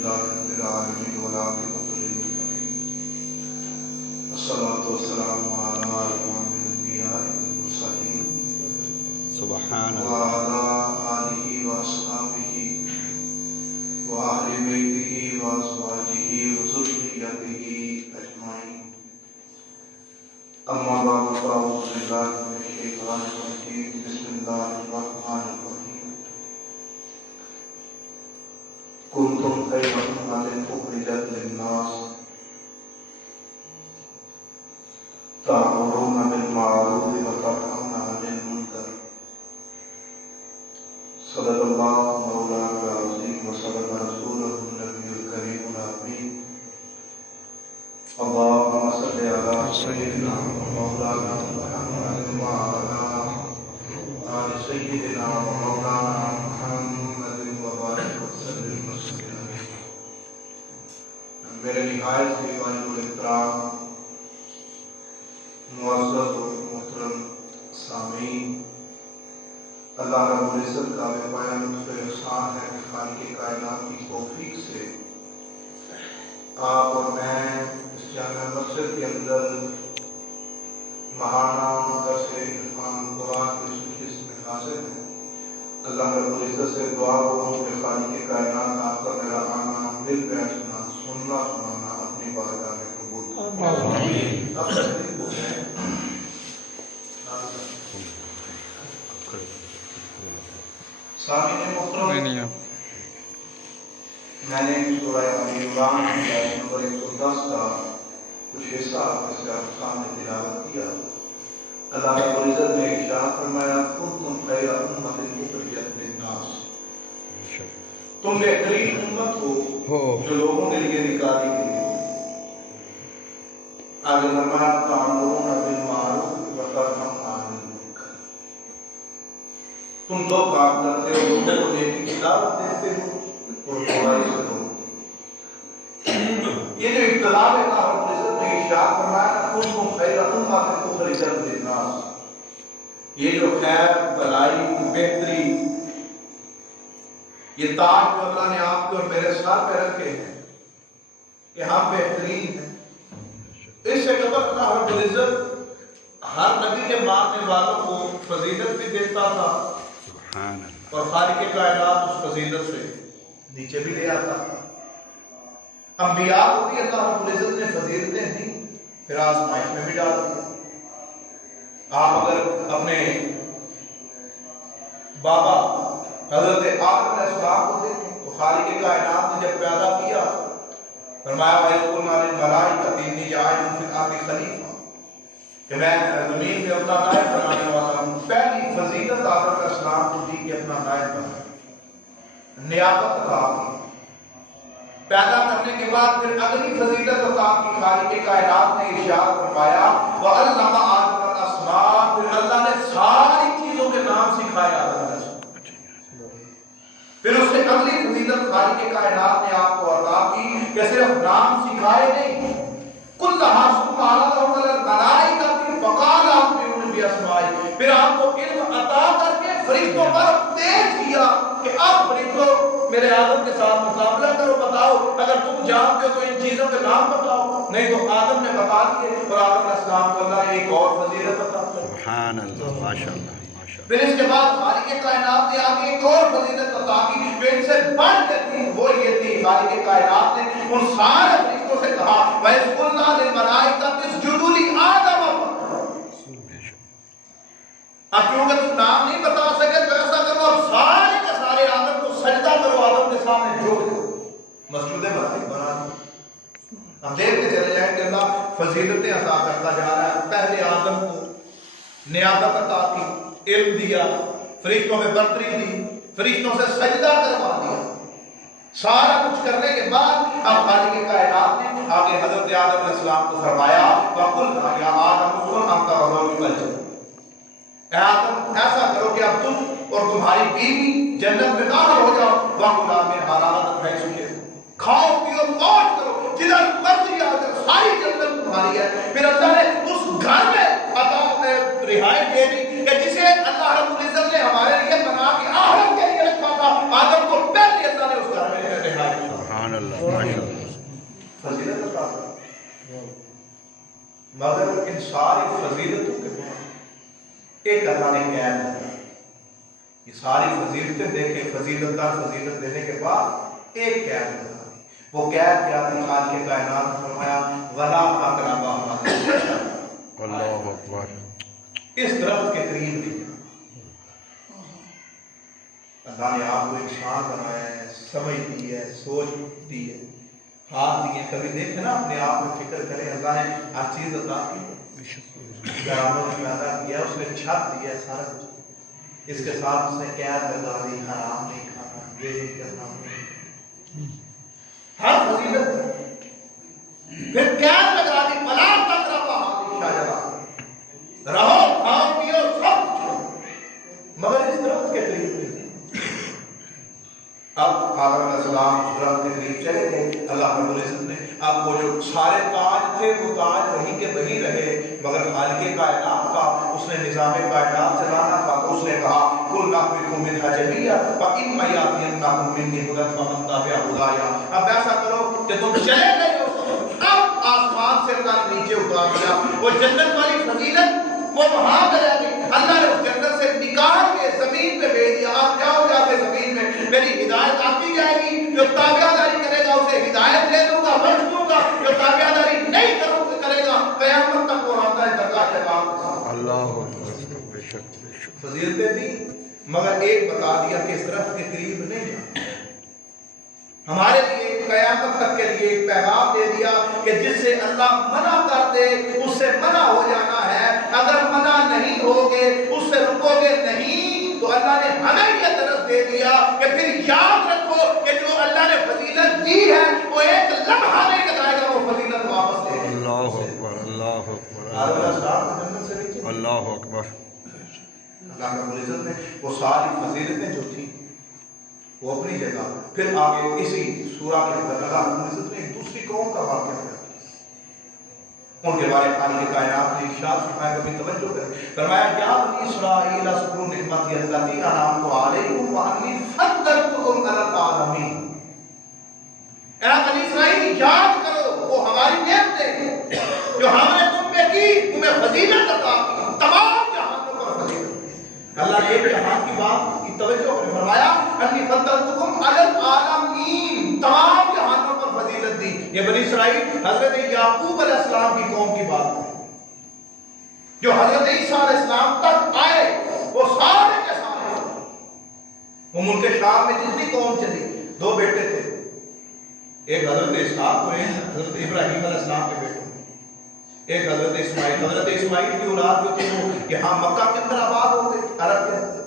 لله رب العالمين والعاقبة للمتقين والصلاة والسلام على إمام الأنبياء والمرسلين سبحان وعلى آله وأصحابه وأهل بيته وأزواجه وذريته أجمعين أما بعد فأعوذ بالله من الشيطان الرجيم بسم الله الرحمن الرحيم كنتم خير أمة أخرجت للناس تأمرون بالمعروف وتنهون عن المنكر صدق الله مولانا العظيم وصدق رسوله النبي الكريم الأمين اللهم صل على سيدنا ومولانا محمد وعلى آل سيدنا ومولانا محمد وبارك وسلم وسلم. میرے نہایت ہی واجب الاحترام معزز و محترم سامعین، اللہ رب العزت کا بے پایہ لطف احسان ہے کہ خالق کائنات کی توفیق سے آپ اور میں اس جامع مسجد کے اندر ماہانہ درس عرفان قرآن کی مجلس میں حاضر ہیں. اللہ رب العزت سے دعا کروں کہ خالق کائنات آپ کا میرا آنا، دل بیٹھنا، سننا سنانا اپنی بارگاہ میں قبول آمین. اب تشریف ہو گئے. سامعین محترم، میں نے سورہ آل عمران کی آیت نمبر 110 کا کچھ حصہ آپ کے سامنے تلاوت کیا. اللہ رب العزت نے ارشاد فرمایا کنتم خیر امۃ اخرجت للناس، تم بہترین امت ہو جو لوگوں کے لیے نکالی گئی. آگے فرمایا تأمرون بالمعروف وتنہون عن المنکر، تم دو کام کرتے ہو، لوگوں کو نیکی کی دعوت دیتے ہو اور برائی سے روکتے ہو. یہ جو ابتدا میں اللہ رب العزت نے ارشاد فرمایا کنتم خیر امۃ اخرجت للناس، یہ جو خیر، بھلائی، بہتری، یہ تاج جو اللہ نے آپ کو اور میرے سر پہ رکھے ہیں کہ ہم بہترین ہیں، اس سے قبل اللہ رب العزت ہر نبی کے ماننے والوں کو فضیلت بھی دیتا تھا اور خالق کائنات اس فضیلت سے نیچے بھی لے آتا تھا. انبیاء کو بھی اللہ رب العزت نے فضیلتیں دی، پھر آزمائش میں بھی ڈال دیا. آپ اگر اپنے بابا حضرت آدم علیہ السلام کو دیکھیں تو خالق کائنات نے جب پیدا کیا فرمایا وَإِذْ قُلْنَا لِلْمَلَائِكَةِ إِنِّي جَاعِلٌ فِي الْأَرْضِ خَلِيفَةً، کہ میں زمین میں اپنا نائب بنانے والا ہوں. پہلی فضیلت آدم علیہ السلام کو دی کہ اپنا نائب بنا، نیابت عطا کی. پیدا کرنے کے بعد پھر اگلی فضیلت عطا کی. خالق کائنات نے ارشاد فرمایا وَعَلَّمَ آدَمَ الْأَسْمَاءَ، پھر اللہ نے ساری چیزوں کے نام سکھائے آدم علیہ السلام. پھر اس سے اگلی فضیلت خالق کائنات نے آپ کو عطا کی کہ صرف نام سکھائے نہیں، کُلَّهَا ثُمَّ عَرَضَهُمْ عَلَى الْمَلَائِكَةِ فَقَالَ أَنبِئُونِي بِأَسْمَاءِ، پھر آپ کو علم عطا کر کے فرشتوں پر تیز کیا کہ اب فرشتوں میرے آدم کے ساتھ مقابلہ کرو، بتاؤ اگر تم جانتے ہو تو ان چیزوں کے نام بتاؤ. نہیں تو آدم نے بتا دیے اور آدم علیہ السلام کو اللہ نے ایک اور فضیلت عطا کی. سبحان اللہ، ماشاءاللہ. پھر اس کے بعد خالق کائنات نے آگے ایک اور فضیلت عطا کی جو ان سے بڑھ گئی تھی. وہ یہ تھی خالق کائنات نے ان سارے فرشتوں سے کہا وَإِذْ قُلْنَا لِلْمَلَائِكَةِ اسْجُدُوا لِآدَمَ. اب کیونکہ تم نام نہیں بتا سکے تو ایسا کرو اب سارے کے سارے آدم کو سجدہ کرو، آدم کے سامنے جھک دو. مسجد بنا دی. ہم دیکھتے چلے جائیں کہ اللہ فضیلتیں عطا کرتا جا رہا ہے. پہلے آدم کو نیابت عطا کی، علم دیا، فرشتوں میں برتری دی، فرشتوں سے سجدہ کروا دیا. سارا کچھ کرنے کے بعد اب خالق کائنات نے آگے حضرت آدم علیہ السلام کو فرمایا وَقُلْنَا يَا آدَمُ اسْكُنْ أَنْتَ وَزَوْجُكَ الْجَنَّةَ، اے آدم ایسا کرو کہ اب تم اور تمہاری بیوی جنت میں داخل ہو جاؤ. وَكُلَا مِنْهَا رَغَدًا حَيْثُ شِئْتُمْ، کھاؤ پیو موج کرو جدھر مرضی آ جاؤ، ساری جنت تمہاری ہے. پھر اللہ نے اس گھر میں عطا رہائش دے دی کہ جسے اللہ رب العزت نے ہمارے لیے بنا کے آخرت کے لیے رکھا تھا. آدم کو پہلے اللہ نے اس گھر میں رہائش دی. فضیلت عطا کر، مگر ان ساری فضیلتوں کے بعد ایک اللہ نے قید دیا. یہ ساری فضیلتیں دیکھیں، فضیلت در فضیلت دینے کے بعد ایک قید دیا. وہ قید کیا تھی؟ خالق کائنات نے فرمایا وَلَا تَقْرَبَا هَٰذِهِ الشَّجَرَةَ، اللہ اکبر، اس درخت کے قریب نہیں جانا. اللہ نے آپ کو انسان بنایا ہے، سمجھ دی ہے، سوچ دی ہے، ہاتھ دیے. کبھی دیکھیں نا اپنے آپ میں فکر کریں، اللہ نے ہر چیز عطا کی ہے، جانوروں نے پیدا کیا، اس نے چھت دیا ہے، سارا کچھ. اس کے ساتھ اس نے قید لگا دی، حرام نہیں کھانا، یہ نہیں کرنا، ہر فضیلت پھر قید لگا دی. وَلَا تَقْرَبَا هَٰذِهِ الشَّجَرَةَ، رہو کھاؤ پیو سب کچھ مگر اس درخت کے قریب نہیں. اب آدم علیہ السلام اس درخت کے قریب چلے گئے. اللہ رب العزت نے اب وہ جو سارے تاج تھے وہ تاج وہیں کے وہیں رہے، مگر خالق کائنات کا اس نے نظام کائنات چلانا تھا تو اس نے کہا قُلْ نَحْمِلُ مِنْهَا جَمِيعًا فَإِمَّا يَأْتِيَنَّكُم مِّنِّي هُدًى فَمَن تَبِعَ هُدَايَ. اب ایسا کرو کہ تم چلے گئے ہو، اب آسمان سے اللہ نیچے اتار دیا. وہ جنت والی فضیلت وہ وہاں پہ رہ گئی. اللہ نے اس جنت سے نکال کے زمین پہ بھیج دیا. آپ جاؤ جا کے زمین میں میری ہدایت آتی جائے گی، جو تابعہ داری کرے گا اسے ہدایت دے دوں گا، بخش دوں گا. جو تابعہ داری نہیں کرے گا قیامت تک وہ آتا ہے درگاہ کے کام کے ساتھ. اللہ اکبر، بے شک بے شک. فضیلتیں دی مگر ایک بتا دیا کہ اس درخت کے قریب نہیں جانا. ہمارے لیے قیامت تک کے لیے ایک پیغام دے دیا کہ جس سے اللہ منع کر دے اس سے منع ہو جانا ہے. اگر منع نہیں ہوگے، اس سے رکو گے نہیں، تو اللہ نے ہمیں یہ درس دے دیا کہ پھر یاد رکھو کہ جو اللہ نے فضیلت دی ہے وہ ایک لمحہ نہیں لگائے گا، وہ فضیلت واپس دے گا. اللہ اکبر، اللہ اکبر، اللہ اکبر. اللہ رب العزت نے وہ ساری فضیلتیں جو تھیں وہ اپنی جگہ. پھر آگے اسی سورہ کے اندر اللہ رب العزت نے ایک دوسری قوم کا واقعہ کیا، ان کے بارے خالق کائنات نے ارشاد فرمایا، کبھی توجہ کریں. فرمایا یا بنی اسرائیل اذکروا نعمتی التي انعمت علیکم وانی فضلتکم علی العالمین. اے بنی اسرائیل یاد کرو وہ ہماری نعمتیں جو ہم نے تم پہ کی، تمہیں فضیلت عطا کی، تمام جہانوں پر فضیلت. اللہ نے ایک جہان کی بات کی توجہ کریں، فرمایا انی فضلتکم علی العالمین، تمام جہانوں پر فضیلت دی. یہ بنی اسرائیل حضرت یعقوب علیہ السلام کی قوم کی بات ہے، جو حضرت عیسیٰ علیہ السلام تک آئے وہ سارے کے سارے. وہ ملک شام میں جتنی قوم چلی، دو بیٹے تھے، ایک حضرت اسحاق ہوئے حضرت ابراہیم علیہ السلام کے بیٹے، ایک حضرت اسماعیل. حضرت اسماعیل کی اولاد جو تھی وہ یہاں مکہ کے اندر آباد ہو گئی، عرب کے اندر،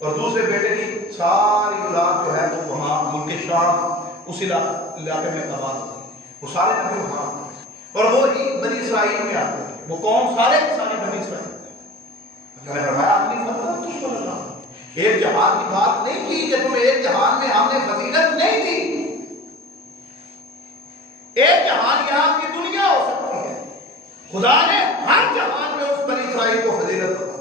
اور دوسرے بیٹے کی ساری اولاد جو ہے وہ وہاں ملک شام اس علاقے میں آباد ہو گئی. وہ سارے نبی وہاں، اور وہ ہی بنی اسرائیل میں آتے ہیں. وہ قوم سارے کے سارے بنی اسرائیل. اللہ نے فرمایا اپنی فضل تم پر اللہ، ایک جہان کی بات نہیں کی کہ تمہیں ایک جہان میں ہم نے فضیلت نہیں دی. ایک جہان یہاں کی دنیا ہو سکتی ہے، خدا نے ہر جہان میں اس بنی اسرائیل کو فضیلت دی.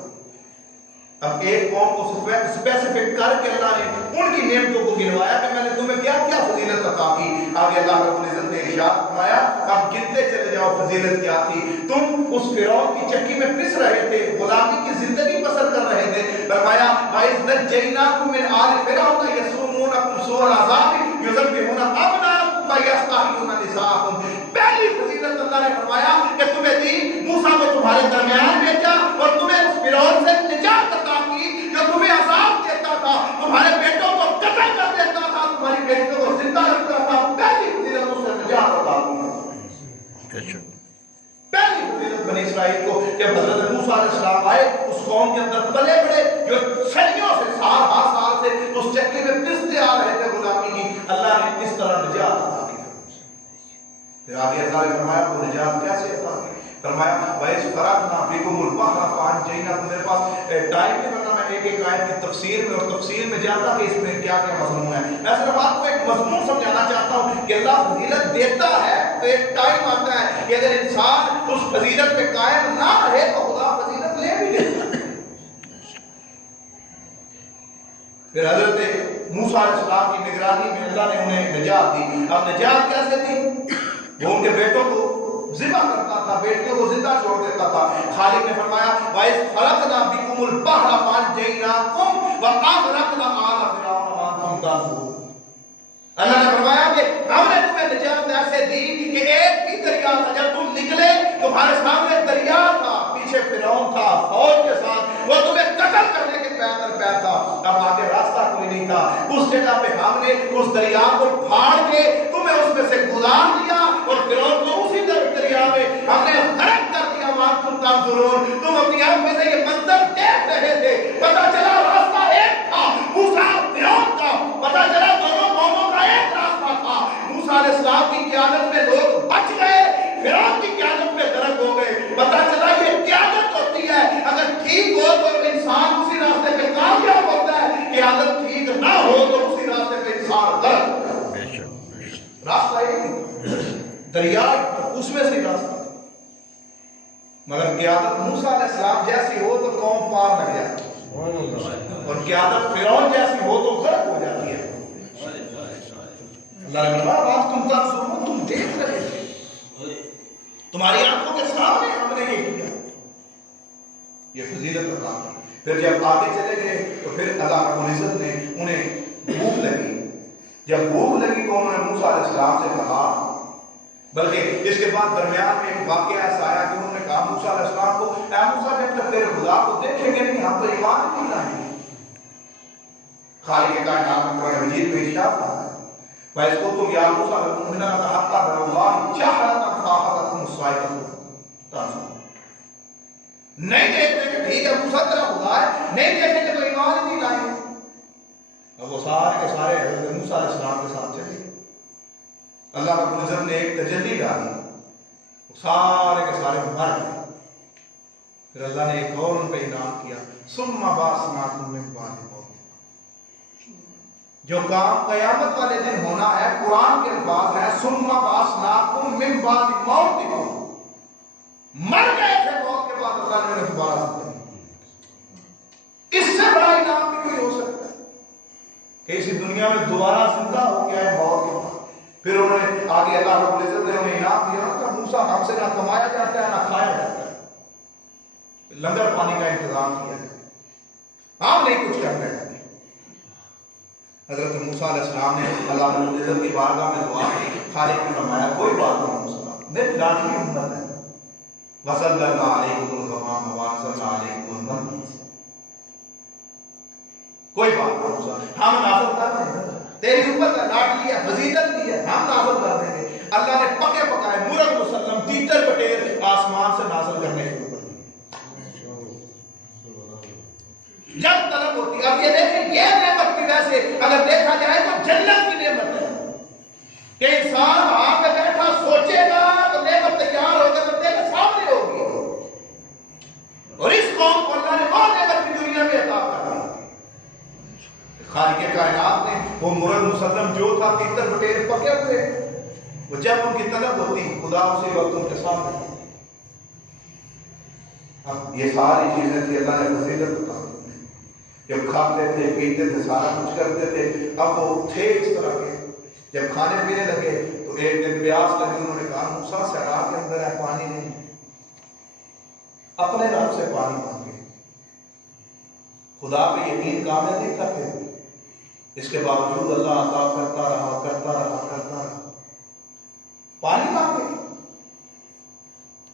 اب ایک قوم کو اسپیسیفک کر کے اللہ نے ان کی نعمتوں کو گنوایا کہ میں نے تمہیں کیا کیا فضیلت عطا کی. آگے اللہ رب العزت نے ارشاد فرمایا اب گنتے چلے جاؤ فضیلت کیا تھی. تم اس فرعون کی چکی میں پس رہے تھے، غلامی کی زندگی بسر کر رہے تھے. فرمایا وَإِذْ نَجَّيْنَاكُم مِّنْ آلِ فِرْعَوْنَ يَسُومُونَكُمْ سُوءَ الْعَذَابِ يُذَبِّحُونَ أَبْنَاءَكُمْ وَيَسْتَحْيُونَ نِسَاءَكُمْ. پہلی فضیلت اللہ نے فرمایا کہ تمہیں دی، موسیٰ کو تمہارے درمیان بھیجا اور تمہیں اس فرعون سے نجات عطا کی جو تمہیں عذاب دیتا تھا، تمہارے بیٹوں کو قتل کر دیتا تھا، تمہاری بیٹوں کو زندہ رکھتا تھا. پہلی فضیلت اس سے نجات عطا کی. پہلی فضیلت بنی اسرائیل کو جب حضرت موسیٰ علیہ السلام آئے اس قوم کے اندر پلے بڑے جو صدیوں سے سال ہر سال سے اس چکی میں پستے آ رہے تھے غلامی کی، اللہ نے اس طرح نجات عطا کی. پھر آگے اللہ نے فرمایا وہ نجات کیسے عطا کی. فرمایا وَإِذْ فَرَقْنَا بِكُمُ الْبَحْرَ فَأَنْجَيْنَاكُمْ. میرے پاس ٹائم نہیں بننا میں ایک ایک آیت کی تفسیر میں اور تفصیل میں جاتا کہ اس میں کیا کیا مضمون ہے. میں صرف آپ کو ایک مضمون سمجھانا چاہتا ہوں کہ اللہ فضیلت دیتا ہے تو ایک ٹائم آتا ہے کہ اگر انسان اس فضیلت پہ قائم نہ رہے تو خدا فضیلت لے بھی لیتا ہے. پھر حضرت موسیٰ علیہ السلام کی نگرانی میں اللہ نے انہیں نجات دی. اب نجات کیسے دی؟ وہ ان کے بیٹوں کو ذبح کرتا تھا، بیٹیوں کو زندہ چھوڑ دیتا تھا. خالق نے فرمایا وَإِذْ خَلَقْنَا بِكُمُ الْبَحْرَ فَأَنْجَيْنَاكُمْ وَأَغْرَقْنَا آلَ فِرْعَوْنَ وَأَنْتُمْ تَنظُرُونَ. اللہ نے فرمایا کہ ہم نے تمہیں نجات ایسے دی کہ ایک ہی دریا تھا، جب تم نکلے تمہارے سامنے دریا تھا، پیچھے فرعون تھا فوج کے ساتھ، وہ تمہیں قتل کرنے کے پیر در پیر تھا. اب آگے راستہ کوئی نہیں تھا. اس جگہ پہ ہم نے اس دریا کو پھاڑ کے تمہیں اس میں سے گزار دیا اور فرعون کو اسی دریا میں ہم نے غرق کر دیا. وانتم تنظرون، تم اپنی آنکھ سے یہ منظر دیکھ رہے تھے. پتہ چلا راستہ ایک تھا، موسیٰ فرعون کا. پتہ چلا دونوں قوموں کا ایک راستہ تھا. موسیٰ علیہ السلام کی قیادت میں لوگ بچ گئے، فرعون کی قیادت میں غرق ہو گئے. پتہ چلا یہ قیادت ہوتی ہے، اگر ٹھیک ہو تو انسان اسی راستے پہ کامیاب ہوتا ہے، قیادت ٹھیک نہ ہو تو اسی راستے پہ انسان غلط ہوتا ہے. راستہ ایک ہی دریا، اس میں سے راستہ. مگر قیادت موسیٰ علیہ السلام جیسی ہو تو قوم پار لگ جاتی ہے، اور قیادت فرعون جیسی ہو تو غرق ہو جاتی ہے. اللہ نے فرمایا بات تم تنظرون، تم دیکھ رہے تھے، تمہاری آنکھوں کے سامنے ہم نے یہ کیا. یہ فضیلت کا کام ہے. پھر جب آگے چلے گئے تو پھر اللہ رب العزت نے انہیں بھوک لگی. جب بھوک لگی تو انہوں نے موسیٰ علیہ السلام سے کہا، بلکہ اس کے بعد درمیان میں ایک واقعہ ایسا آیا کہ انہوں نے کہا موسیٰ علیہ السلام کو، اے موسیٰ جب تک تیرے خدا کو دیکھیں گے نہیں ہم تو ایمان نہیں لائیں گے. خالق کائنات میں قرآن مجید میں ارشاد ہے وَإِذْ قُلْتُمْ يَا مُوسَىٰ لَن نُؤْمِنَ لَكَ حَتَّىٰ نَرَى اللَّهَ جَهْرَةً فَأَخَذَتْكُمُ الصَّاعِقَةُ. نہیں دیکھتے کہ ٹھیک ہے موسیٰ تیرا خدا ہے، نہیں دیکھیں کہ تو ایمان ہی نہیں لائیں گے. اب وہ سارے کے سارے حضرت موسیٰ علیہ السلام کے ساتھ چلے. اللہ رب العزت نے ایک تجلی ڈالی، سارے کے سارے مر گئے. پھر اللہ نے ایک اور ان پہ انعام کیا، ثُمَّ بَعَثْنَاكُم مِّن بَعْدِ مَوْتِكُم. جو کام قیامت والے دن ہونا ہے، قرآن کے الفاظ ہیں ثُمَّ بَعَثْنَاكُم مِّن بَعْدِ مَوْتِكُم. مر گئے تھے، موت کے بعد اللہ نے انہیں دوبارہ زندہ کیا. اس سے بڑا انعام بھی کوئی ہو سکتا ہے کہ اسی دنیا میں دوبارہ زندہ ہو گیا ہے موت کے بعد. پھر انہوں نے آگے اللہ رب العزت نے انہیں انعام دیا کہ موسیٰ ہم سے نہ کمایا جاتا ہے نہ کھایا جاتا ہے، لنگر پانی کا انتظام کیا ہے، ہم نہیں کچھ کرنا ہے. حضرت موسیٰ علیہ السلام نے اللہ رب العزت کی بارگاہ میں دعا کی. خالق نے فرمایا کوئی بات نہیں موسیٰ، میری لاڈلی امت ہے. وَصَلَّلْنَا عَلَيْكُمُ الْغَمَامَ وَأَنزَلْنَا عَلَيْكُمُ الْمَنَّ. کوئی بات نہیں موسیٰ، ہم نازل کر دیں گے، تیری امت ہے، لاڈلی ہے، فضیلت بھی ہے، ہم نازل کر دیں گے. اللہ نے پکے پکائے مرغ مسلم تیتر بٹیر آسمان سے نازل کرنے شروع کر دی. جب طلب ہوتی ہے. اب یہ دیکھیں یہ نعمت کی وجہ سے اگر دیکھا جائے تو جنت کی نعمت ہے کہ انسان وہاں پہ بیٹھا سوچے گا تو نعمت تیار ہو کر بندے کے سامنے ہوگی. اور اس قوم کو اللہ نے وہ نعمت کی دنیا میں عطا کر دی. خالق کائنات نے وہ مرغ مسلم جو تھا تیتر بٹیر پکے ہوئے، وہ جب ان کی طلب ہوتی خدا اسی وقت ان کے سامنے. اب یہ ساری چیزیں تھی اللہ نے فضیلت بتا دی. جب کھاتے تھے پیتے تھے سارا کچھ کرتے تھے. اب وہ تھے اس طرح کے، جب کھانے پینے لگے تو ایک دن پیاس لگی، انہوں نے کہا موسیٰ صحرا کے اندر ہے پانی نہیں، اپنے رب سے پانی مانگے. خدا پہ یقین کامل نہیں کرتے، اس کے باوجود اللہ عطا کرتا رہا کرتا رہا کرتا رہا. پانی مانگے.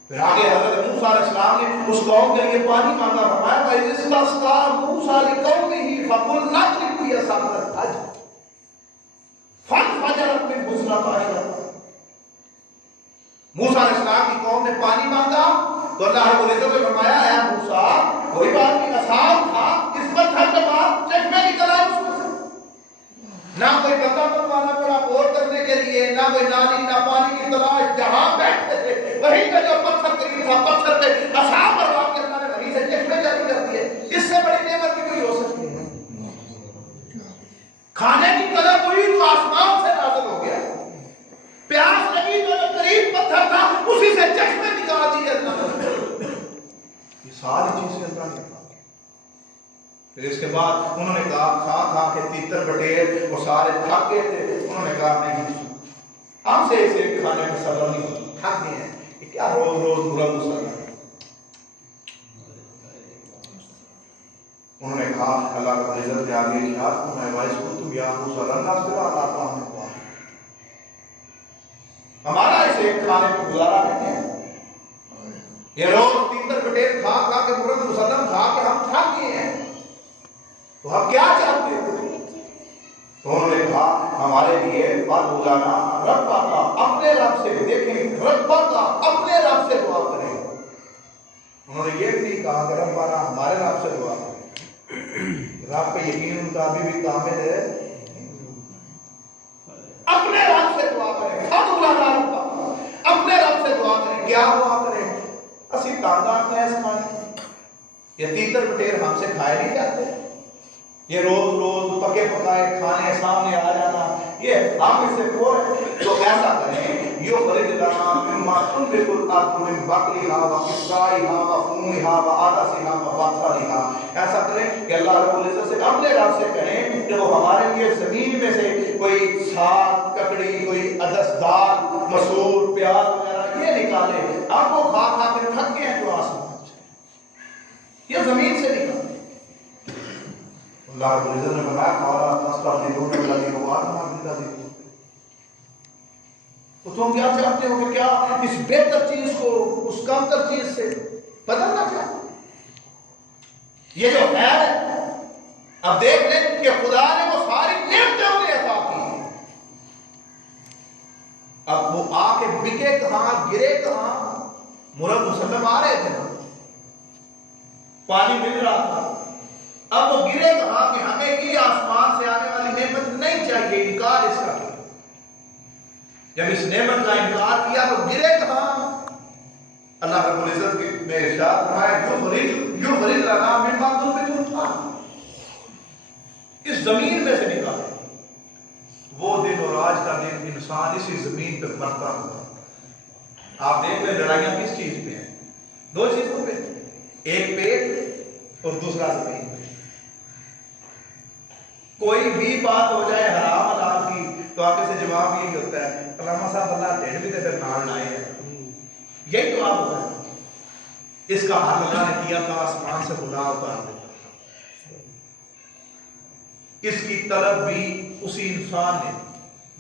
پھر آگے حضرت موسیٰ علیہ السلام نے اس قوم کے لیے پانی مانگا. فرمایا وَإِذِ اسْتَسْقَىٰ مُوسَىٰ لِقَوْمِهِ فَقُلْنَا اضْرِبْ بِعَصَاكَ الْحَجَرَ فَانْفَجَرَتْ مِنْهُ اثْنَتَا عَشْرَةَ. موسیٰ علیہ السلام کی قوم نے پانی مانگا تو اللہ رب العزت نے فرمایا اے موسیٰ کوئی بات نہیں، آسان تھا، اس پتھر کے بعد چشمے نکل آئے اس میں سے. نہ کوئی بندہ بنوانا پڑا بور کرنے کے لیے، نہ کوئی نالی نہ پانی کی تلاش. جہاں بیٹھتے تھے وہیں پہ جو پتھر قریب تھا پتھر پہ آسان بنوا کے اللہ نے وہیں سے چشمے جاری کر دیے. اس سے بڑی نعمت بھی کوئی ہو سکتی ہے؟ کھانے کی طلب ہوئی تو آسمان سے نازل ہو گیا، پیاس لگی تو جو قریب پتھر تھا اسی سے چشمے نکال دیے اللہ نے. یہ ساری چیزیں اللہ نے. پھر اس کے بعد انہوں نے کہا کھا کھا کے تیتر بٹیر وہ سارے تھک گئے تھے. انہوں نے کہا نہیں ہم سے اسے کھانے کا صبر نہیں ہوتا, تھک گئے ہیں, یہ کیا روز روز برا مسلمان. انہوں نے کہا اللہ کا عزت کے آگے اشارت کو میں وائس کو تم یا موسیٰ اللہ سے آتا ہوں. ہمارا اسے کھانے پہ گزارا نہیں ہے. یہ روز تیتر بٹیر کھا کھا کے مرد مسلم کھا کے ہم تھک گئے ہیں, تو ہم کیا چاہتے ہیں؟ تو انہوں نے کہا ہمارے لیے بلانا رب کا اپنے رب سے, دیکھیں رب کا اپنے رب سے دعا کریں. انہوں نے یہ بھی کہا کہ رب کا ہمارے رب سے دعا کریں. رب پہ یقین ان کا ابھی بھی کامل ہے, اپنے رب سے دعا کریں. اپنے رب سے دعا کریں. کیا دعا کریں؟ اسی تاندا اپنے ایسے کھانے, یہ تیتر بٹیر ہم سے کھائے نہیں جاتے, یہ روز روز پکے پکائے کھانے سامنے آ جانا, یہ آپ اس سے کو تو ایسا کریں یخرج لنا مما تنبت الارض من بقلها وقثائها وفومها وعدسها وبصلها. ایسا کریں کہ اللہ رب العزت سے اپنے رب سے کہیں کہ وہ ہمارے لیے زمین میں سے کوئی ساگ ککڑی کوئی عدس دال مسور پیاز وغیرہ یہ نکالے. آپ کو کھا کھا کے تھک گئے ہیں تو آسمان سے یہ زمین سے نکالے. اللہ رب العزت نے فرمایا قالا تستغفرون الذی هو ادنی من ذلک. تو تم کیا چاہتے ہو کہ کیا اس بہتر چیز کو اس کمتر چیز سے بدلنا چاہتے ہو؟ یہ جو خیر ہے اب دیکھ لیں کہ خدا نے وہ ساری نعمتیں انہیں عطا کی, اب وہ آ کے بکے کہاں گرے کہاں؟ مرد مسلم آ رہے تھے, پانی مل رہا تھا, اب وہ گرے کہاں کہ ہمیں یہ آسمان سے آنے والی نعمت نہیں چاہیے, انکار اس کا. جب اس نعمت کا انکار کیا تو گرے کہاں؟ اللہ رب العزت میں ارشاد فرمایا یخرج لنا مما تنبت الارض, اس زمین میں سے نکالے. وہ دن اور آج کا دن انسان اسی زمین پہ مرتا ہوا. آپ دیکھ لیں لڑائیاں کس چیز پہ ہیں؟ دو چیزوں پہ, ایک پیٹ اور دوسرا زمین. کوئی بھی بات ہو جائے حرام حلال کی تو آگے سے جواب یہی ہوتا ہے علامہ صاحب اللہ ڈیڑھ بھی تو پھر نال لائے ہیں. یہی تو آپ ہوتا ہے. اس کا حل اللہ نے کیا تھا آسمان سے خدا اتار دیتا. اس کی طلب بھی اسی انسان نے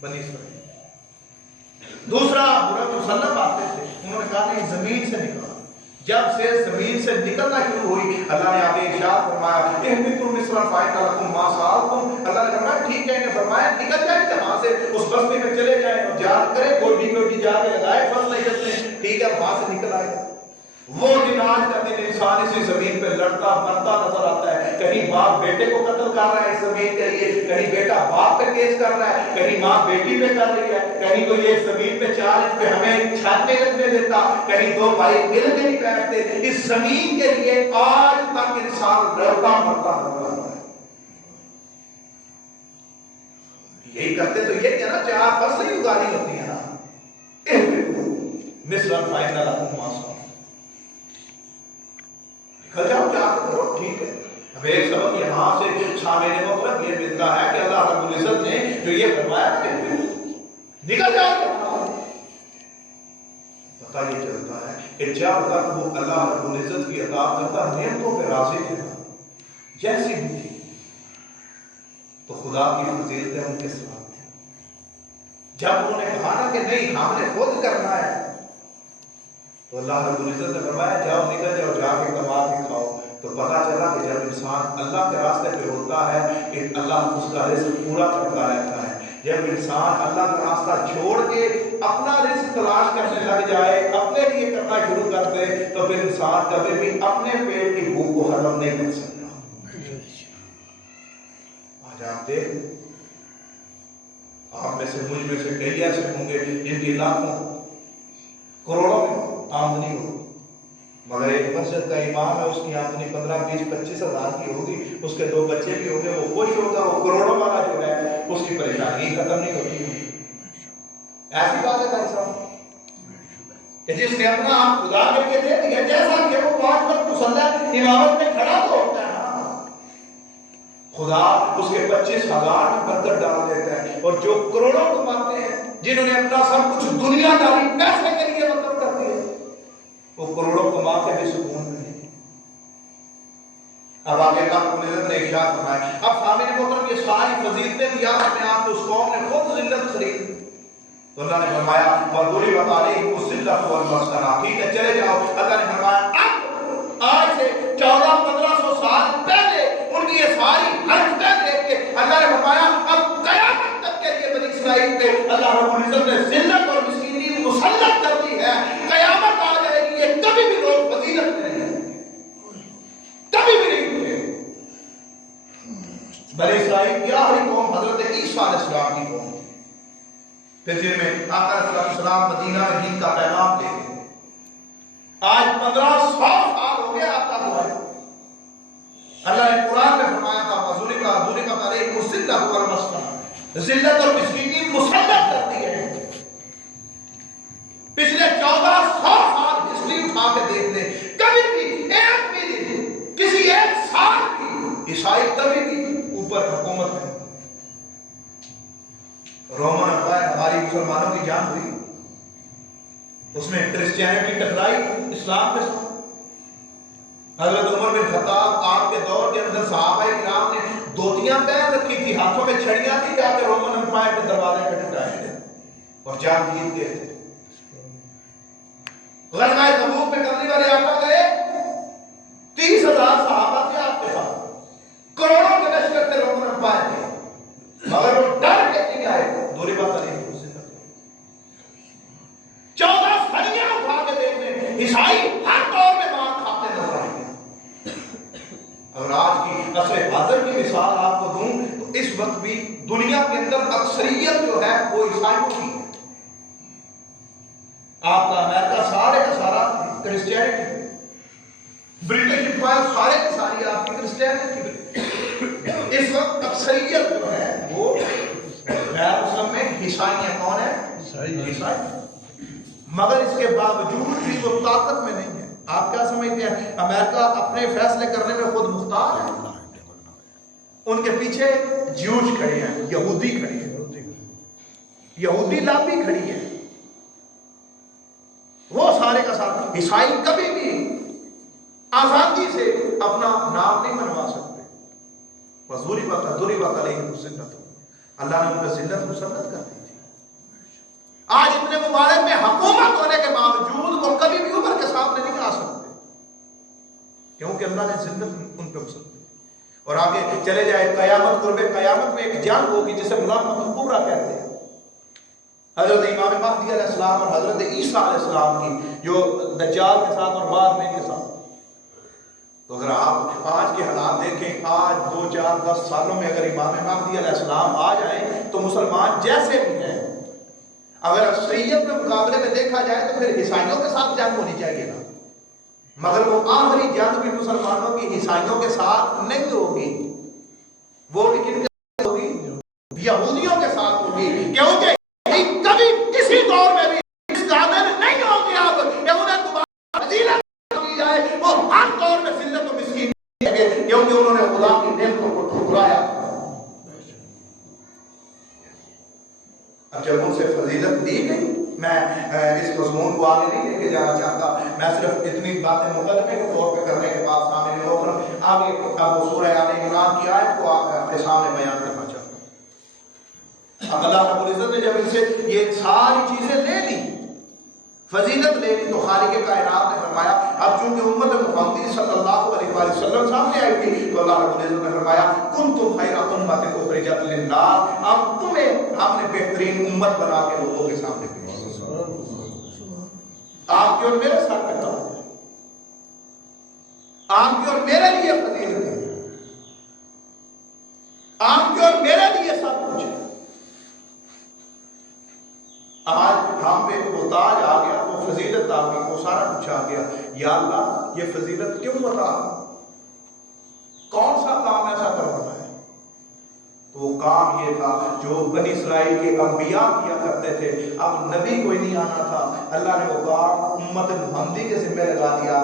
بنی اسرائیل. دوسرا مرد مسلم آتے تھے, انہوں نے کہا نہیں زمین سے نکلا. جب سے زمین سے نکلنا شروع ہوئی اللہ نے آگے ارشاد فرمایا اہبطوا مصر فإن لكم ما سألتم. اللہ نے فرمایا ٹھیک ہے, انہیں فرمایا نکل جائیں جہاں سے, اس بستی میں چلے جائیں اور جا کریں گوڈی جا کے لگائے فصل عزت میں, ٹھیک ہے وہاں سے نکل آئے. وہ دن آج کا دن انسان اسی زمین پہ لڑتا مرتا نظر آتا ہے. کہیں باپ بیٹے کو قتل کر رہا ہے اس زمین کے لیے, کہیں بیٹا باپ پہ کیس کر رہا ہے, کہیں ماں بیٹی پہ کر رہی ہے, کہیں کوئی ایک زمین پہ 4 انچ پہ ہمیں چھت پہ رکھنے دیتا, کہیں 2 بھائی مل کے نہیں بیٹھتے. اس زمین کے لیے آج تک انسان لڑتا مرتا نظر آتا ہے. یہی کرتے تو یہ کیا نا 4 فصلیں اگانی ہوتی ہیں نا. مصر فإن لكم ما سألتم. کھل جاؤ جا کے کرو, ٹھیک ہے. اب ایک سبق یہاں سے شامل مطلب یہ ملتا ہے کہ اللہ رب العزت نے جو یہ فرمایا کہ نکل جاؤ. پتہ یہ چلتا ہے کہ جب تک وہ اللہ رب العزت کی عطا کرتا نعمتوں پہ راضی تھے جیسی بھی تھی تو خدا کی فضیلتیں ان کے ساتھ تھیں. جب انہوں نے کہا نا کہ نہیں ہم نے خود کرنا ہے تو اللہ رب العزت نے فرمایا جاؤ نکل جاؤ جا کے کما کے کھاؤ. تو پتہ چلا کہ جب انسان اللہ کے راستے پہ ہوتا ہے کہ اللہ اس کا رزق پورا کرتا رہتا ہے. جب انسان اللہ کا راستہ چھوڑ کے اپنا رزق تلاش کرنے لگ جائے, اپنے لیے کرنا شروع کر دے, تو پھر انسان کبھی بھی اپنے پیٹ کی بھوک کو ختم نہیں کر سکتا. آج آپ دیکھ آپ میں سے مجھ میں سے کئی ایسے ہوں گے جن کی لاکھوں کروڑوں میں آمدنی ہو, مگر ایک مسجد کا امام ہے, اس کی آمدنی 15, 20, 25 ہزار کی ہوگی, اس کے 2 بچے بھی ہوں گے, وہ خوش ہوگا, وہ کروڑوں والا جو ہے اس کی پریشانی ختم نہیں ہوتی. ایسی بات ہے صاحب کہ جس نے اپنا آپ خدا کے لیے دے دیا, جیسا کہ وہ 5 وقت مصلی امامت میں کھڑا تو ہوتا ہے نا, خدا اس کے 25,000 میں برکت ڈال دیتا ہے، اور جو کروڑوں کماتے ہیں، جنہوں نے اپنا سب کچھ دنیا داری پیسے کے لیے وقف کر دیا، وہ کروڑوں کما کے بھی سکون نہیں۔ اب آگے کا نے ارشاد فرمایا، اب سامنے محترم یہ ساری فضیلتیں دیا اپنے آپ کو اس قوم نے خود ذلت خرید، تو اللہ نے فرمایا وَضُرِبَتْ عَلَيْهِمُ الذِّلَّةُ وَالْمَسْكَنَةُ، ٹھیک ہے چلے جاؤ۔ اللہ نے فرمایا اب آج سے 1400-1500 سال پہلے ان کی یہ ساری حرکتیں دیکھ کے اللہ نے فرمایا اب قیامت تک کے لیے بنی اسرائیل پہ اللہ رب العزت نے ذلت اور مسکینی مسلط کر دی ہے۔ قیامت آ جائے گی، یہ کبھی بھی لوگ فضیلت میں نہیں آئیں گے، کبھی بھی نہیں اٹھے۔ بنی اسرائیل کی آخری قوم حضرت عیسیٰ علیہ السلام کی قوم، پھر جن میں آقا علیہ السلام مدینہ میں دین کا پیغام لے گئے۔ آج 1500 سال ہو گیا آتا ہوا ہے۔ اللہ نے قرآن میں فرمایا تھا وَضُرِبَتْ عَلَيْهِمُ الذِّلَّةُ وَالْمَسْكَنَةُ، ذلت اور مسکینی مسلط کر دی ہے۔ پچھلے 1400 سال ہسٹری اٹھا کے دیکھ لیں، کبھی بھی ایک بھی دن کسی ایک سال کی عیسائی کبھی بھی اوپر حکومت ہے۔ رومن امپائر ہماری مسلمانوں کی جان ہوئی، اس میں کرسچینٹی ٹکرائی اسلام کے ساتھ۔ حضرت عمر بن خطاب آپ کے دور کے اندر صحابہ کرام نے دھوتیاں پہن رکھی تھی، ہاتھوں میں چھڑیاں تھی، جا کے رومن امپائر کے دروازے پہ ٹکرائے تھے اور جان جیت گئے تھے۔ غزوہ تبوک میں کرنے والے آقا گئے، 30,000 صحابہ تھے آپ کے ساتھ، کروڑوں کے لشکر تھے رومن امپائر کے، مگر وہ ڈر کے نہیں آئے۔ دوری بات نہیں، 14 سڑیاں اٹھا کے دیکھ لیں، عیسائی ہر دور میں مار کھاتے نظر آئیں گے۔ اگر آج کی عصر حاضر کی مثال آپ کو دوں تو اس وقت بھی دنیا کے اندر اکثریت جو ہے وہ عیسائیوں کی ہے۔ آپ کا امریکہ سارے کا سارا کرسچینٹی، برٹش امپائر سارے کی ساری آپ کی کرسچینٹی۔ اس وقت اکثریت جو ہے وہ غیر مسلم میں عیسائی کون ہے؟ عیسائی۔ مگر اس کے باوجود بھی وہ طاقت میں نہیں ہے۔ آپ کیا سمجھتے ہیں امریکہ اپنے فیصلے کرنے میں خود مختار ہے؟ ان کے پیچھے جیوش کھڑے ہیں، یہودی کھڑے ہیں، یہودی لابی کھڑی ہے، وہ سارے کا سارا۔ عیسائی کبھی بھی آزادی سے اپنا نام نہیں منوا سکتے۔ وَضُرِبَتْ عَلَيْهِمُ الذِّلَّةُ، اللہ نے ان پر ذلت مسلط کر دی تھی۔ آج اتنے ممالک میں حکومت ہونے کے باوجود وہ کبھی بھی اوپر کے سامنے نہیں آ سکتے، کیونکہ اللہ نے ذلت ان پہ مسلط کی۔ اور آگے چلے جائے قیامت قرب قیامت میں ایک جنگ ہوگی جسے ملاقات الکبریٰ کہتے ہیں، حضرت امام مہدی علیہ السلام اور حضرت عیسیٰ علیہ السلام کی، جو دجال کے ساتھ اور بعد میں کے ساتھ۔ تو اگر آپ آج کے حالات دیکھیں، آج 2, 4, 10 سالوں میں اگر امام مہدی علیہ السلام آ جائیں تو مسلمان جیسے بھی ہیں، اگر اکثریت میں مقابلے میں دیکھا جائے تو پھر عیسائیوں کے ساتھ جنگ ہونی چاہیے نا، مگر وہ آخری جنگ بھی مسلمانوں کی عیسائیوں کے ساتھ نہیں ہوگی، وہ بھی کن کے ساتھ ہوگی؟ یہودیوں کے ساتھ ہوگی، کیونکہ کبھی کسی دور میں بھی اس قابل نہیں ہوگی آپ کہ انہیں دوبارہ فضیلت دی جائے، وہ ہر دور میں ذلت و مسکین ہے، کیونکہ انہوں نے خدا کی نعمتوں کو ٹھکرایا۔ اب جب ان سے فضیلت دی گئی، میں اس مضمون کو آگے نہیں لے کے جانا چاہتا، میں صرف اتنی باتیں مقدمے کے طور پہ کرنے کے بعد سامنے محترم آگے اب وہ سورہ آل عمران کی آیت کو اپنے سامنے بیان کرنا چاہتا ہوں۔ اب اللہ رب العزت نے جب ان سے یہ ساری چیزیں لے لی، فضیلت لے لی، تو خالق کائنات نے فرمایا اب چونکہ امت محمدی صلی اللہ علیہ وآلہ وسلم سامنے آئی تھی، تو اللہ رب العزت نے فرمایا کنتم خیر امۃ اخرجت للناس، اب تمہیں ہم نے بہترین امت بنا کے لوگوں کے سامنے پیش کیا۔ آپ کی اور میرے ساتھ میں کہا ہے، آپ کی اور میرے لیے فضیلت ہے، آپ کی اور میرے لیے سب کچھ ہے۔ آج ہم پہ وہ تاج آ گیا، وہ فضیلت آ گئی، وہ سارا کچھ آ گیا، یا اللہ یہ فضیلت کیوں بتا؟ کون سا کام ایسا کروانا ہے؟ تو وہ کام یہ تھا جو بنی اسرائیل کے انبیاء کیا کرتے تھے، اب نبی کوئی نہیں آنا تھا، اللہ نے وہ کام امت محمدی کے ذمہ لگا دیا،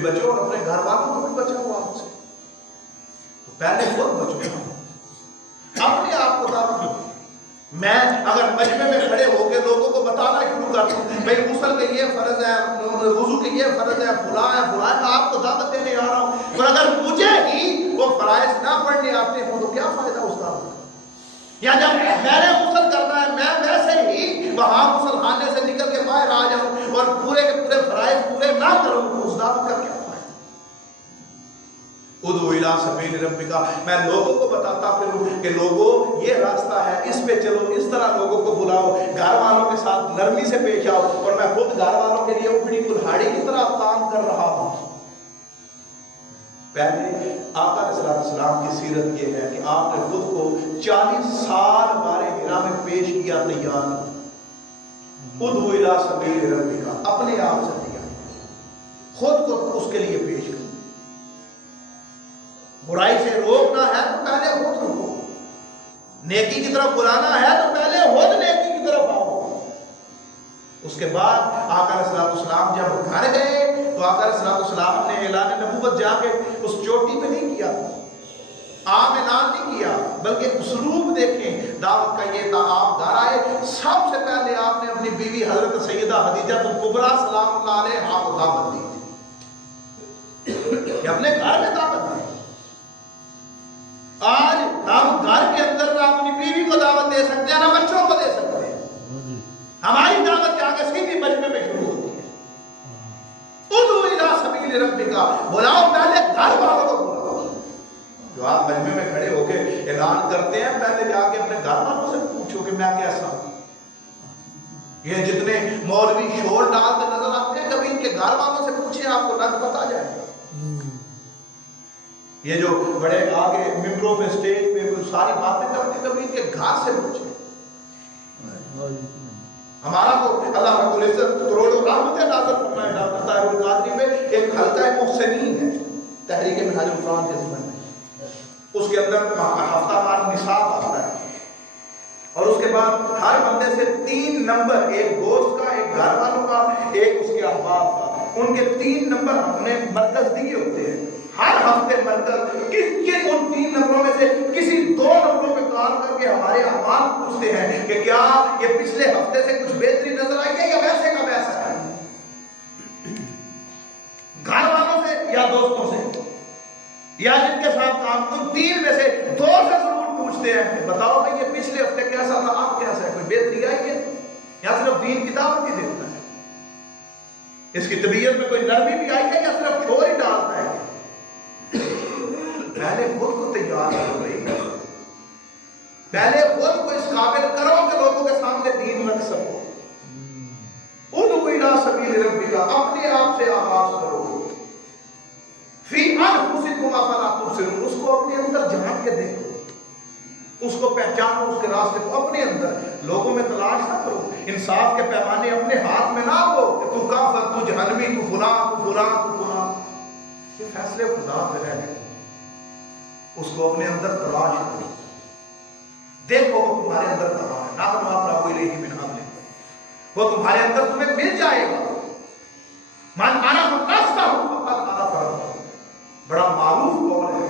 بھی بچو اور اپنے گھر والوں کو بھی بچاؤ آپ سے. تو پہلے خود بچو, اپنے آپ کو دعوت دو. میں اگر مجمع میں کھڑے ہو کے لوگوں کو بتانا شروع کرتا ہوں بھائی غسل کے یہ فرض ہے, وضو کے یہ فرض ہے, فلاں ہے فلاں, میں آپ کو دعوت دینے آ رہا ہوں, اور اگر مجھے ہی وہ فرائض نہ پڑھنے آتے ہوں تو کیا فائدہ اس دعوت کا. یا جب میں نے غسل کرنا ہے میں ویسے ہی وہاں غسل خانے سے نکل کے باہر آ جاؤں اور پورے کے پورے فرائض پورے نہ کروں تو اس دعوت کا کیا. ادعو الی سبیل ربک, میں لوگوں کو بتاتا پھروں کہ لوگوں یہ راستہ ہے, اس پہ چلو, اس طرح لوگوں کو بلاؤ, گھر والوں کے ساتھ نرمی سے پیش آؤ. اور میں خود گھر والوں کے لیے اپنی کلہاڑی کی طرح کام کر رہا ہوں. پہلے آقا علیہ السلام کی سیرت یہ ہے کہ آپ نے خود کو 40 سال غار حرا میں پیش کیا تیار. ادعو الی سبیل ربک, اپنے آپ سے تیار, خود کو اس کے لیے پیش کر. برائی سے روکنا ہے تو پہلے خود رکو, نیکی کی طرف بلانا ہے تو پہلے خود نیکی کی طرف آؤ. اس کے بعد آقا علیہ السلام جب گھر گئے تو آقا علیہ السلام نے اعلان نبوت جا کے اس چوٹی پہ نہیں کیا, عام اعلان نہیں کیا, بلکہ اسلوب دیکھیں دعوت کا یہ تھا. آپ گھر آئے, سب سے پہلے آپ نے اپنی بیوی حضرت سیدہ خدیجہ کبریٰ سلام اللہ علیہا کو دعوت دی کہ اپنے گھر میں دعوت دی. آج ہم گھر کے اندر نہ اپنی بیوی کو دعوت دے سکتے ہیں نہ بچوں کو دے سکتے ہیں. ہماری دعوت کے آگے سیدھی مجمع میں شروع ہوتی ہے. ادعو الی سبیل ربک, بلاؤ پہلے گھر والوں کو بلاؤ. جو آپ مجمع میں کھڑے ہو کے اعلان کرتے ہیں پہلے جا کے اپنے گھر والوں سے پوچھو کہ میں کیسا ہوں. یہ جتنے مولوی شور ڈالتے نظر آتے ہیں, کبھی ان کے گھر والوں سے پوچھیں, آپ کو رنگ پتا جائے گا. یہ جو بڑے آگے ممبروں پہ اسٹیج پہ ساری باتیں کرتے ہیں, کبھی ان کے گھر سے پوچھیں. ہمارا تو اللہ رب العزت کروڑوں رحمتیں نازل فرمائے ڈاکٹر طاہر القادری پہ ایک حلقہ محسنین ہے تحریک منہاج القرآن کے ضمن میں. اس کے اندر ہفتہ وار نصاب آتا ہے, اور اس کے بعد ہر بندے سے 3 نمبر, ایک دوست کا, ایک گھر والوں کا, ایک اس کے احباب کا, ان کے 3 نمبر ہم نے مرکز دیے ہوتے ہیں. ہر ہفتے مرکز ان 3 نمبروں میں سے کسی 2 نمبروں پہ کام کر کے ہمارے احباب پوچھتے ہیں کہ کیا یہ پچھلے ہفتے سے کچھ بہتری نظر آئی ہے یا ویسے کا ویسا ہے. گھر والوں سے یا دوستوں سے یا جن کے ساتھ کام, ان 3 میں سے 2 سے ضرور پوچھتے ہیں بتاؤ بھائی یہ پچھلے ہفتے کیسا تھا, آپ کیسا ہے, کوئی بہتری آئی ہے یا صرف دین کی دعوت ہی دیتا ہے. اس کی طبیعت میں کوئی نرمی بھی آئی ہے یا صرف شور ہی ڈالتا ہے. پہلے خود کو تیار کرو بھائی, پہلے خود کو اس قابل کرو کہ لوگوں کے سامنے دین رکھ سکو. ادعو الی سبیل ربک, اپنے آپ سے آغاز کرو. فی انفسکم افلا تبصرون, اس کو اپنے اندر جھانک کے دیکھو, اس کو پہچانو, اس کے راستے کو اپنے اندر, لوگوں میں تلاش نہ کرو. انصاف کے پیمانے اپنے ہاتھ میں نہ لو کہ تو کافر, تو جہنمی, تو فلاں, تو فلاں, تو فلاں. یہ فیصلے خدا پہ رہنے, اس کو اپنے اندر تلاش کرو, دیکھو وہ تمہارے اندر کہاں ہے. نہ تم آپ راوی لے من حمل, وہ تمہارے اندر تمہیں مل جائے گا. من عرف نفسہ فقد عرف ربہ, بڑا معروف قول ہے.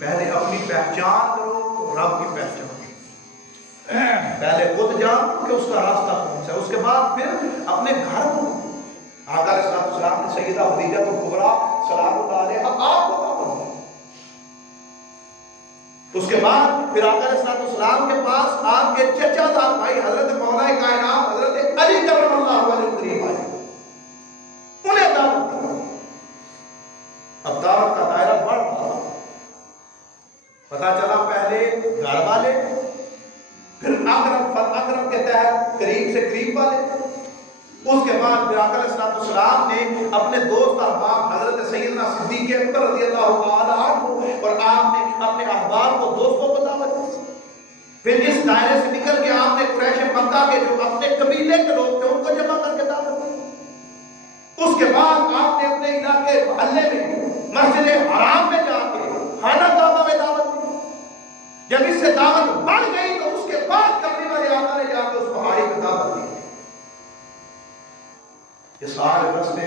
پہلے اپنی پہچان کرو, رب کی پہچان. پہلے خود جان کہ اس کا راستہ کون سا ہے, اس کے بعد پھر اپنے گھر کو. آقا علیہ السلام نے سیدہ خدیجہ کبریٰ سلام اللہ علیہا آپ کو دعوت دی. اس کے بعد پھر آقا علیہ السلام کے پاس آپ کے چچا دار بھائی حضرت مولا کائنات حضرت علی کرم اللہ وجہہ قریب آئے, انہیں دعوت دی. اب دعوت کا دائرہ بڑھ رہا, پتا چلا پہلے گھر والے, پھر اقرب کے تحت قریب سے قریب والے, اس کے بعد پھر آقا علیہ السلام نے اپنے دوست احباب حضرت سیدنا صدیق اکبر رضی اللہ تعالی عنہ اور آپ نے اپنے احباب کو, دوستوں کو دعوت دی. پھر اس دائرے سے نکل کے آپ نے قریش مکہ کے جو اپنے قبیلے کے لوگ تھے ان کو جمع کر کے دعوت دی. اس کے بعد آپ نے اپنے علاقے محلے میں مسجد حرام میں جا کے خانہ کعبہ میں دعوت دی. جب اس سے دعوت بڑھ گئی تو اس کے بعد کبھی والے آقا نے جا کے اس پہاڑی پہ دعوت دی. یہ سارے رستے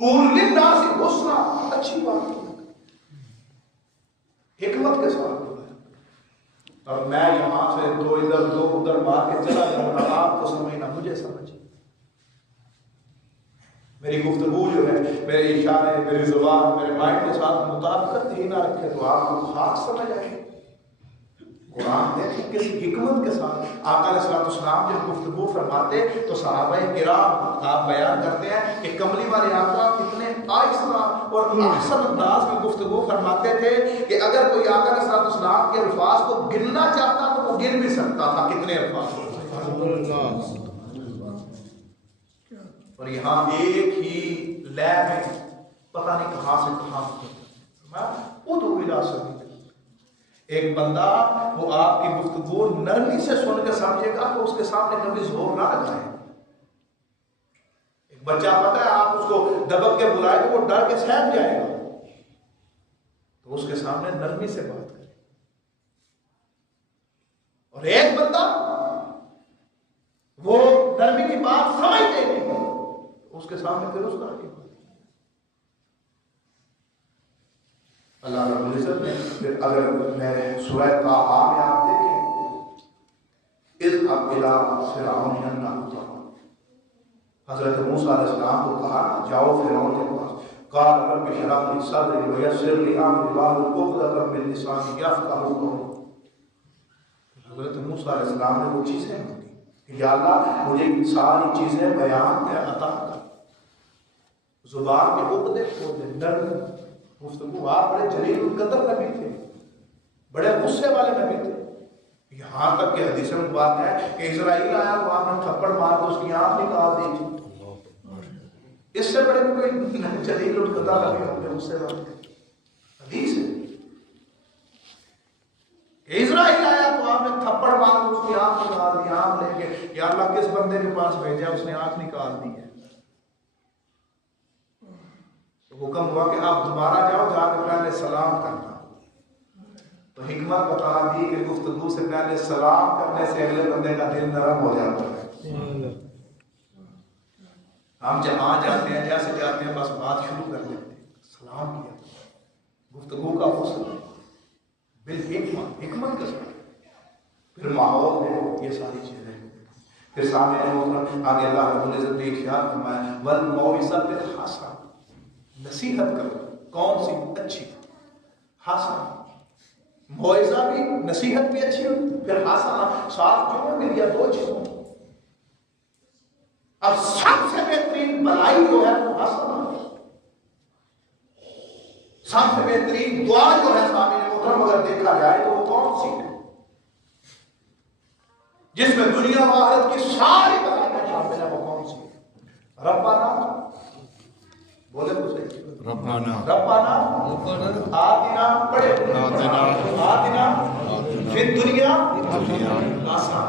للناس حسنا، اچھی بات حکمت کے ساتھ بولا ہے۔ اور میں یہاں سے دو ادھر دو ادھر مار کے چلا جاؤں گا، آپ کو سمجھنا مجھے سمجھ، میری گفتگو جو ہے میرے اشارے میری زبان میرے مائنڈ کے ساتھ مطابقت ہی نہ رکھے تو آپ کو خاص سمجھ آئے۔ قرآن دیکھیں کس حکمت کے ساتھ آقا علیہ السلام جب گفتگو فرماتے تو صحابہ کرام آپ بیان کرتے ہیں کہ کملی والے آقا کتنے آہستہ اور احسن انداز میں گفتگو فرماتے تھے کہ اگر کوئی آقا علیہ السلام کے الفاظ کو گننا چاہتا تو وہ گن بھی سکتا تھا کتنے الفاظ۔ اور یہاں ایک ہی لے میں پتہ نہیں کہاں سے کہاں ادعو الی سبیل، ایک بندہ وہ آپ کی گفتگو نرمی سے سن کے سمجھے گا تو اس کے سامنے کبھی زور نہ لگائے۔ ایک بچہ پتہ ہے آپ اس کو دبک کے بلائے تو وہ ڈر کے سہم جائے گا، تو اس کے سامنے نرمی سے بات کرے۔ اور ایک بندہ وہ نرمی کی بات سمجھتے نہیں اس کے سامنے پھر اس طرح کی بات۔ اللہ رب العزت نے پھر اگر میں سورہ طٰہٰ میں آپ دیکھیں اذهب إلى فرعون إنه حضرت موسیٰ علیہ السلام کو کہا جاؤ فرعون کے پاس، قال رب اشرح لي صدري ويسر لي امري واحلل عقدة من لساني يفقهوا قولي۔ حضرت موسیٰ علیہ السلام نے وہ چیزیں مانگی کہ یا اللہ مجھے ساری چیزیں بیان میں عطا کر، زبان کے عقدے کھول دے، نرم گفتگو۔ آپ بڑے جلیل القدر نبی تھے، بڑے غصے والے نبی تھے، یہاں تک کہ حدیث میں بات ہے کہ اسرائیل آیا تو آپ نے تھپڑ مار کے اس کی آنکھ نکال دی تھی۔ اس سے بڑے کوئی جلیل القدر نبی ہوتے غصے والے حدیث ہے کہ اسرائیل آیا تو آپ نے تھپڑ مار کے اس کی آنکھ نکال دی، آنکھ لے کے یا اللہ کس بندے کے پاس بھیجا اس نے آنکھ نکال دی ہے۔ حکم ہوا کہ آپ دوبارہ جاؤ، جا کے پہلے سلام کرنا، تو حکمت بتا دی کہ گفتگو سے پہلے سلام کرنے سے اگلے بندے کا دل نرم ہو جاتا ہے۔ ہم جہاں جاتے ہیں جیسے جاتے ہیں بس بات شروع کر دیتے ہیں، سلام کیا، گفتگو کا حسن بالحکمت، حکمت کے ساتھ، پھر ماحول میں یہ ساری چیزیں، پھر سامنے آگے اللہ رب العزت نے ارشاد فرمایا والموعظۃ الحسنہ، نصیحت کرو، کون سی؟ اچھی، حسنہ، موعظہ بھی نصیحت بھی اچھی ہوتی، پھر حسنہ ساتھ جمع میں دیا دو چیزوں۔ اب سب سے بہترین بلائی جو ہے وہ حسنہ، سب سے بہترین دعا جو ہے سامنے محترم اگر دیکھا جائے تو وہ کون سی ہے؟ جس میں دنیا و آخرت کی ساری بلائیاں شامل ہیں، وہ کون سی ہے؟ ربنا، بولے تو صحیح، ربنا آتنا، پڑھے آتنا فی الدنیا حسنہ،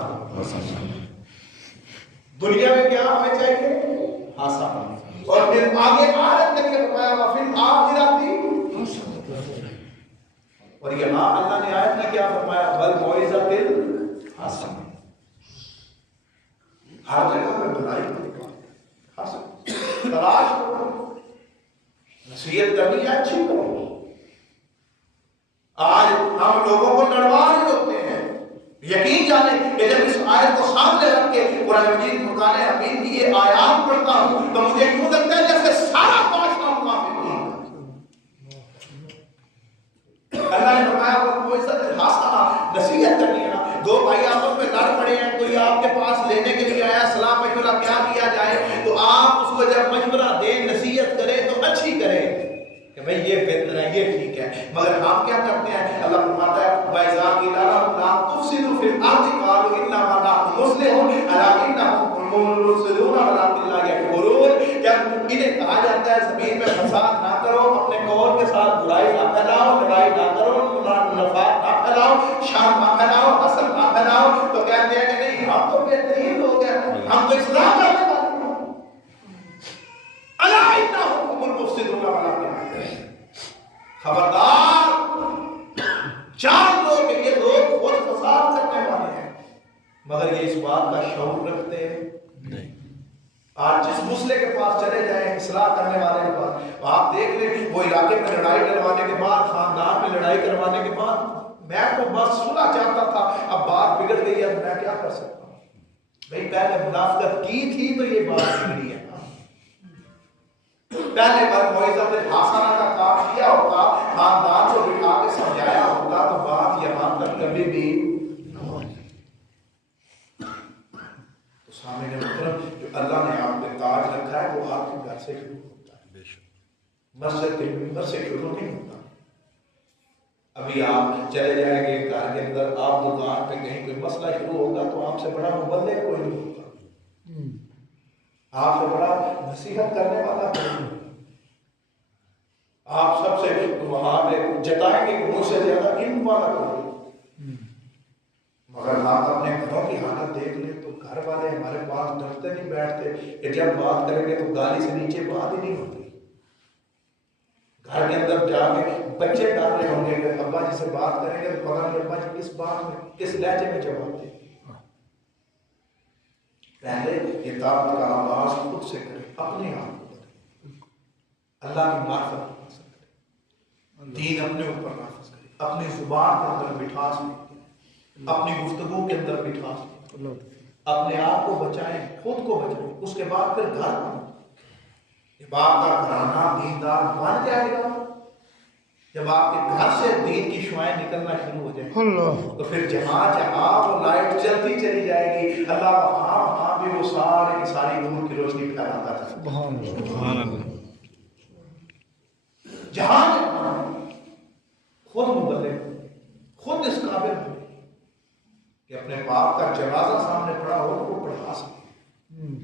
دنیا میں کیا ہمیں چاہیے؟ حسنہ، اور پھر آگے آیت میں کیا فرمایا وفی الآخرۃ، اور یہاں اللہ نے آیت میں کیا فرمایا والموعظۃ الحسنہ، ہر جگہ میں بھلائی کو حسن تلاش کرو، نصیحت کرنی ہے اچھی کرو۔ آج ہم لوگوں کو لڑوا رہے ہوتے ہیں، یقین جانے کہ جب اس آیت کو سامنے رکھ کے قرآن مجید فرقان حمید کی یہ آیات پڑھتا ہوں تو مجھے یوں لگتا ہے جیسے سارا معاشرہ موافق ہے۔ اللہ نے فرمایا وہ کوئی سچ حسنہ، نصیحت کرنی ہے نا، دو بھائی آپس میں لڑ پڑے ہیں، کوئی آپ کے پاس لینے کے لیے آیا سلام مشورہ کیا کیا جائے، تو آپ اس کو جب مشورہ دیں نصیحت کرے تو اچھی کرے کہ بھئی یہ بہتر ہے، یہ ٹھیک ہے، مگر ہم کیا کرتے ہیں؟ اللہ فرماتا ہے وَإِذَا قِيلَ لَهُمْ لَا تُفْسِدُوا فِي الْأَرْضِ قَالُوا إِنَّمَا نَحْنُ مُصْلِحُونَ أَلَا إِنَّهُمْ هُمُ الْمُفْسِدُونَ وَلَٰكِن لَا يَشْعُرُونَ۔ جب انہیں کہا جاتا ہے زمین میں فساد نہ کرو، اپنے قول کے ساتھ برائی نہ پھیلاؤ، لڑائی نہ کرو، نفاق نہ پھیلاؤ، شر نہ پھیلاؤ، حسد نہ پھیلاؤ، تو کہتے ہیں کہ نہیں ہم تو بہترین لوگ ہیں، ہم تو اصلاح کرنے والے ہیں۔ أَلَا إِنَّهُمْ هُمُ الْمُفْسِدُونَ وَلَٰكِن لَا يَشْعُرُونَ۔ خبردار، جان لو کہ یہ لوگ خود فساد کرنے والے ہیں، مگر یہ اس بات کا شعور رکھتے ہیں نہیں۔ آج جس مسئلے کے پاس چلے جائیں اصلاح کرنے والے کے پاس، آپ دیکھ لیں وہ علاقے میں لڑائی ڈلوانے کے بعد، خاندان میں لڑائی کروانے کے بعد، میں تو بس صلح چاہتا تھا، اب بات بگڑ گئی ہے، میں کیا کر سکتا ہوں؟ بھائی پہلے منافقت کی تھی تو یہ بات بگڑی ہے، پہلے بار موعظت حسنہ کا کام کیا ہوتا، خاندان کو بٹھا کے سمجھایا ہوتا، تو بات یہاں تک کبھی بھی تو سامنے محترم جو اللہ نے آپ پہ تاج رکھا ہے وہ آپ کے گھر سے شروع ہوتا ہے، مسجد کے منبر سے شروع نہیں ہوتا۔ ابھی آپ چلے جائیں گے گھر کے اندر، آپ دکان پہ کہیں کوئی مسئلہ شروع ہوگا تو آپ سے بڑا مبلغ کوئی نہیں ہوگا، آپ سے بڑا نصیحت کرنے والا کوئی نہیں ہوگا، آپ سب سے وہاں پہ جتائیں گے کہ مجھ سے زیادہ علم والا کوئی نہیں، مگر آپ اپنے گھروں کی حالت دیکھ لیں تو گھر والے ہمارے پاس ڈرتے نہیں بیٹھتے کہ جب بات کریں گے تو گالی سے نیچے بات ہی نہیں ہوتی، گھر کے اندر جا کے بچے ڈر رہے ہوں گے کہ ابا جی سے بات کریں گے تو پتہ نہیں ابا جی کس بات میں کس لہجے میں جواب دیں گے۔ پہلے یہ دعوت کا آغاز خود سے کریں، اپنے آپ کو کریں، اللہ کی معرفت حاصل کریں، دین اپنے اوپر نافذ کریں، اپنی زبان کے اندر مٹھاس لیں، اپنی گفتگو کے اندر مٹھاس لیں، اپنے آپ کو بچائیں، خود کو بچائیں، اس کے بعد پھر گھر بنائیں۔ جب آپ کا گھرانہ دیندار بن جائے گا، جب آپ کے گھر سے دین کی شعائیں نکلنا شروع ہو جائیں تو پھر جہاں جہاں وہ لائٹ چلتی چلی جائے گی، اللہ وہاں بھی وہ ساری کی ساری نور کی روشنی پھیلاتا ہے۔ سبحان اللہ، جہاں خود مبلغ، خود اس قابل ہو کہ اپنے باپ کا جنازہ سامنے پڑا ہو تو وہ پڑھا سکے،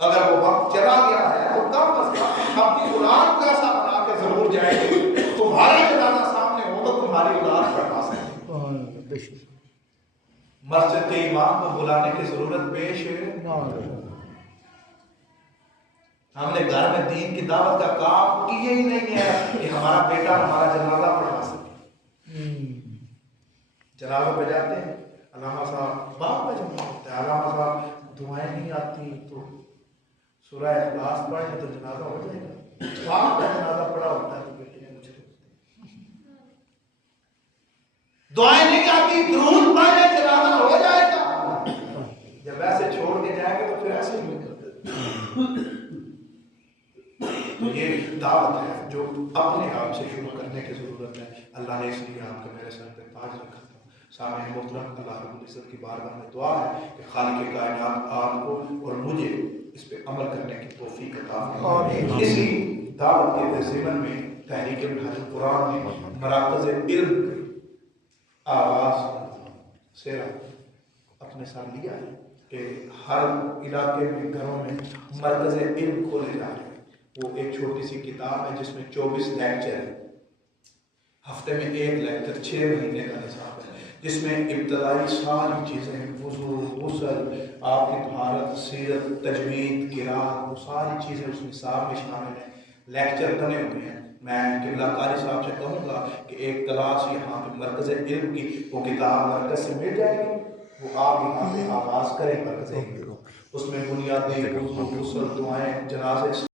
اگر وہ وقت چلا گیا ہے تو کم از کم اپنی اولاد کو ایسا بنا کے ضرور جائیں گے، تمہارا جنازہ سامنے ہو تو تمہاری اولاد پڑھا سکے۔ مسجد کے امام کو بلانے کی ضرورت پیش ہے، ہم نے گھر میں دین کی دعوت کا کام کیے ہی نہیں ہے کہ ہمارا بیٹا ہمارا جنازہ پڑھا سکے۔ جنازہ پہ جاتے ہیں، علامہ صاحب باپ کا جنازہ ہوتا ہے، علامہ صاحب دعائیں نہیں آتی تو سورہ اخلاص پڑھیں تو جنازہ ہو جائے گا، باپ کا جنازہ پڑھا ہوتا ہے تو بیٹے نے مجھے دعائیں نہیں آتی، درود پڑھیں جنازہ ہو جائے گا، جب ایسے چھوڑ کے جائیں گے تو پھر ایسے ہی ہوگا۔ یہ دعوت ہے جو اپنے آپ سے شروع کرنے کی ضرورت ہے، اللہ نے اس لیے آپ کے میرے سر پہ تاج رکھا تھا۔ سامعین محترم، اللہ رب العزت کی بارگاہ میں دعا ہے کہ خالق کائنات آپ کو اور مجھے اس پہ عمل کرنے کی توفیق عطا فرمائے۔ اسی دعوت کے ضمن میں تحریک منہاج القرآن نے مراکز علم آغاز سے اپنے ساتھ لیا ہے کہ ہر علاقے میں گھروں میں مرکز علم کھولے جا رہے ہیں۔ وہ ایک چھوٹی سی کتاب ہے جس میں 24 لیکچر ہے، ہفتے میں ایک لیکچر، 6 مہینے کا نصاب ہے، جس میں ابتدائی ساری چیزیں، وضو، غسل، آپ کی طہارت، سیرت، تجوید، قرات، وہ ساری چیزیں اس نصاب میں شامل ہیں، لیکچر بنے ہوئے ہیں۔ میں قبلہ قاری صاحب سے کہوں گا کہ ایک کلاس یہاں پہ مرکز علم کی وہ کتاب مرکز سے مل جائے گی، وہ آپ یہاں پہ آغاز کریں مرکز علم، اس میں بنیادی وضو، غسل، دعائیں، جنازے